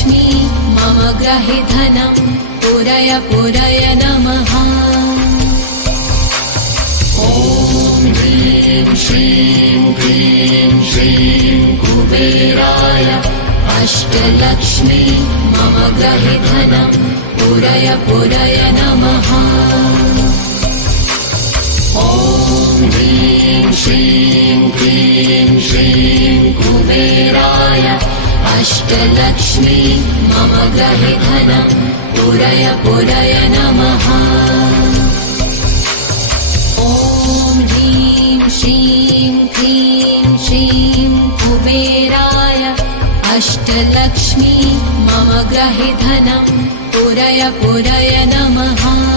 अष्टलक्ष्मी मम ग्रहे धनं पुरय पुरय नमः। ॐ ह्रीं श्रीं क्लीं श्रीं कुबेराय अष्टलक्ष्मी मम ग्रहे धनं पुरय पुरय नमः। ॐ ह्रीं श्रीं क्लीं श्रीं कुबेराय अष्टलक्ष्मी मम ग्रहे धनं पुरय पुरय नमः। ॐ ह्रीं श्रीं क्लीं श्रीं कुबेराय अष्टलक्ष्मी मम ग्रहे धनं पुरय पुरय नमः।